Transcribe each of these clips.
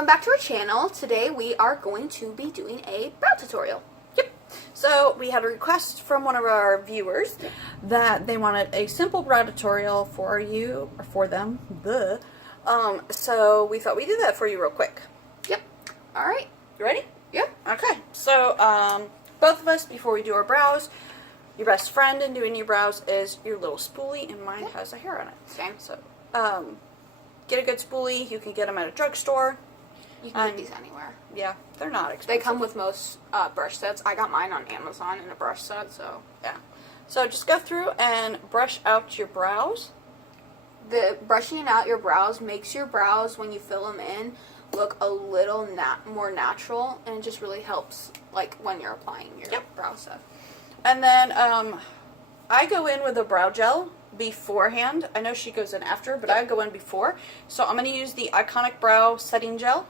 welcome back to our channel. Today we are going to be doing a brow tutorial. Yep. So we had a request from one of our viewers that they wanted a simple brow tutorial for you, or for them. So we thought we'd do that for you real quick. Yep. Alright. You ready? Yep. Okay. So both of us, before we do our brows, your best friend in doing your brows is your little spoolie, and mine has a hair on it. Same. So get a good spoolie. You can get them at a drugstore. You can get these anywhere. Yeah, they're not expensive. They come with most brush sets. I got mine on Amazon in a brush set, so yeah. So just go through and brush out your brows. The brushing out your brows makes your brows, when you fill them in, look a little more natural, and it just really helps, like, when you're applying your brow stuff. And then I go in with a brow gel beforehand. I know she goes in after, but I go in before. So I'm going to use the Iconic Brow Setting Gel.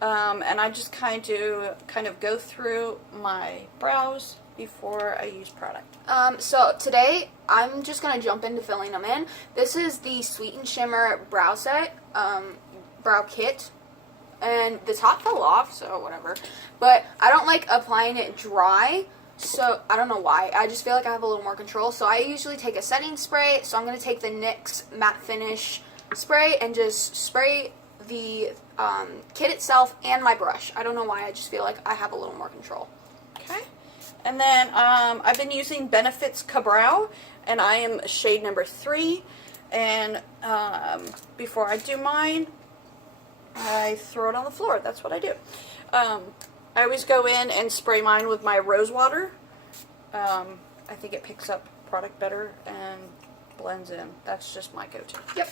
And I just kind of go through my brows before I use product. So today I'm just going to jump into filling them in. This is the Sweet and Shimmer brow set, brow kit. And the top fell off, so whatever. But I don't like applying it dry. So, I don't know why. I just feel like I have a little more control. So, I usually take a setting spray. So, I'm going to take the NYX Matte Finish spray and just spray the kit itself and my brush. I don't know why. I just feel like I have a little more control. Okay. And then I've been using Benefits Cabrow, and I am shade number 3. And before I do mine, I throw it on the floor. That's what I do. I always go in and spray mine with my rose water. I think it picks up product better and blends in. That's just my go-to. Yep.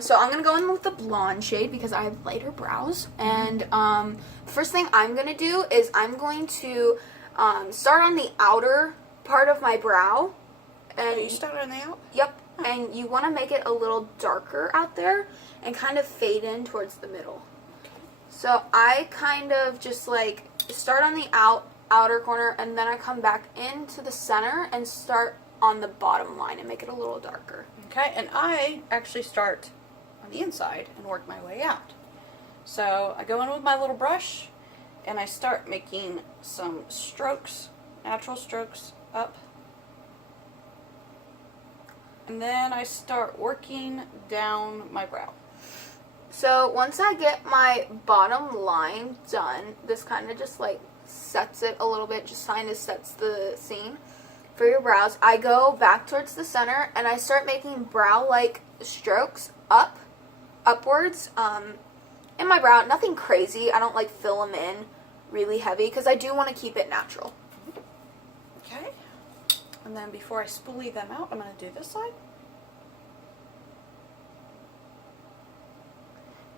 So I'm going to go in with the blonde shade because I have lighter brows. And the first thing I'm going to do is I'm going to start on the outer part of my brow. And you start on the out? Yep. And you want to make it a little darker out there and kind of fade in towards the middle. So I kind of just like start on the outer corner, and then I come back into the center and start on the bottom line and make it a little darker. Okay, and I actually start on the inside and work my way out. So I go in with my little brush and I start making some strokes, natural strokes up. And then I start working down my brow. So once I get my bottom line done, this kind of just like sets it a little bit, just kind of sets the scene for your brows. I go back towards the center and I start making brow-like strokes upwards in my brow. Nothing crazy. I don't like fill them in really heavy because I do want to keep it natural. Okay. And then before I spoolie them out, I'm going to do this side.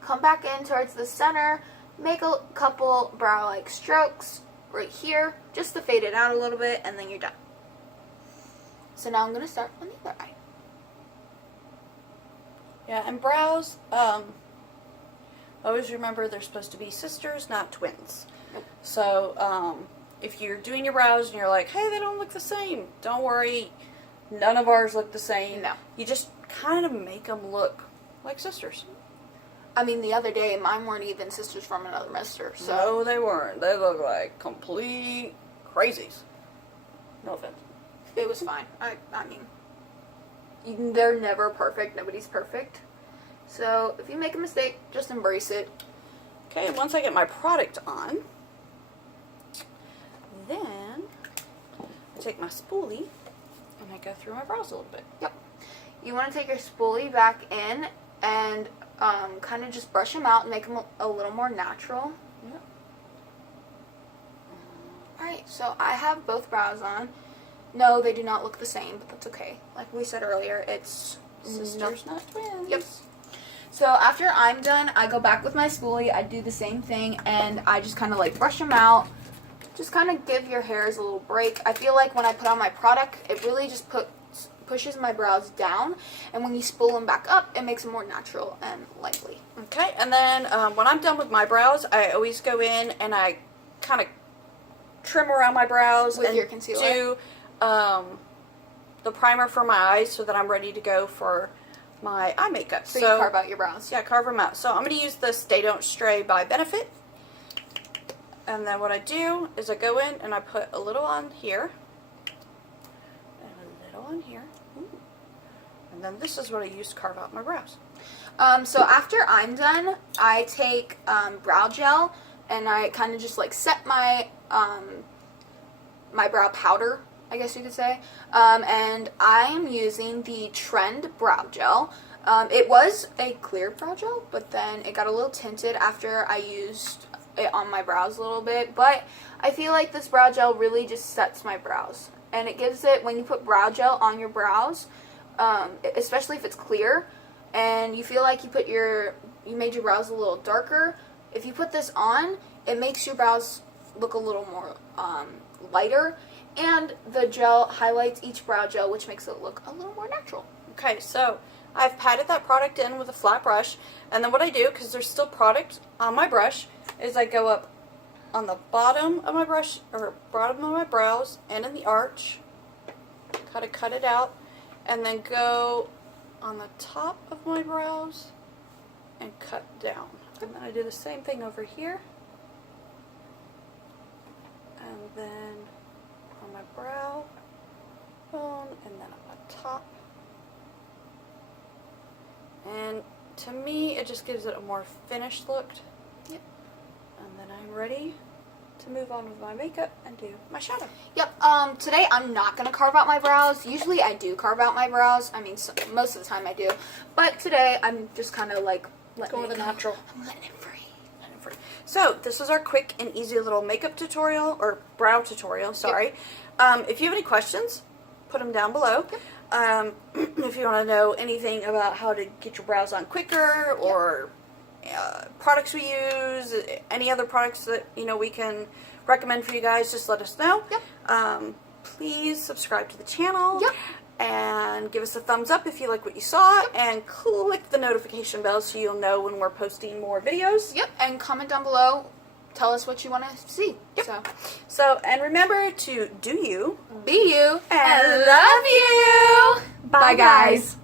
Come back in towards the center, make a couple brow-like strokes right here, just to fade it out a little bit, and then you're done. So now I'm going to start on the other eye. Yeah, and brows, always remember they're supposed to be sisters, not twins. Nope. So, if you're doing your brows and you're like, hey, they don't look the same, don't worry, none of ours look the same. No. You just kind of make them look like sisters. I mean, the other day, mine weren't even sisters from another mister, so... No, they weren't. They look like complete crazies. No offense. It was fine. I mean, they're never perfect. Nobody's perfect. So, if you make a mistake, just embrace it. Okay, and once I get my product on, then I take my spoolie and I go through my brows a little bit. Yep. You want to take your spoolie back in and kind of just brush them out and make them a little more natural. Yep. Alright, so I have both brows on. No, they do not look the same, but that's okay. Like we said earlier, it's Sisters, not twins. Yep. So after I'm done, I go back with my spoolie, I do the same thing, and I just kind of like brush them out. Just kind of give your hairs a little break. I feel like when I put on my product, it really just pushes my brows down, and when you spool them back up, it makes them more natural and lively. Okay, and then when I'm done with my brows, I always go in and I kind of trim around my brows With and your concealer? do the primer for my eyes so that I'm ready to go for my eye makeup. So you carve out your brows. Yeah, carve them out. So I'm going to use the Stay Don't Stray by Benefit. And then what I do is I go in and I put a little on here. And a little on here. Ooh. And then this is what I use to carve out my brows. So after I'm done, I take brow gel and I kind of just like set my my brow powder, I guess you could say. And I am using the Trend brow gel. It was a clear brow gel, but then it got a little tinted after I used it on my brows a little bit. But I feel like this brow gel really just sets my brows. And it gives it, when you put brow gel on your brows, especially if it's clear, and you feel like you made your brows a little darker, if you put this on, it makes your brows look a little more lighter, and the gel highlights each brow gel, which makes it look a little more natural. Okay, so I've patted that product in with a flat brush, and then what I do, because there's still product on my brush, is I go up on the bottom of my brush, or bottom of my brows, and in the arch, kind of cut it out, and then go on the top of my brows and cut down. And then I do the same thing over here, and then on my brow bone, and then on the top. And to me, it just gives it a more finished look. Yep. And then I'm ready to move on with my makeup and do my shadow. Yep. Today I'm not going to carve out my brows. Usually I do carve out my brows. I mean, most of the time I do. But today I'm just kind of like letting Go with the natural. I'm letting it free. So this is our quick and easy little makeup tutorial, or brow tutorial, sorry. Yep. If you have any questions, put them down below. Yep. If you want to know anything about how to get your brows on quicker, or products we use, any other products that we can recommend for you guys, just let us know. Yep. Please subscribe to the channel. Yep. And give us a thumbs up if you like what you saw, and click the notification bell so you'll know when we're posting more videos. Yep, and comment down below. Tell us what you want to see. Yep. So, and remember to do you, be you, and love you. Bye, guys.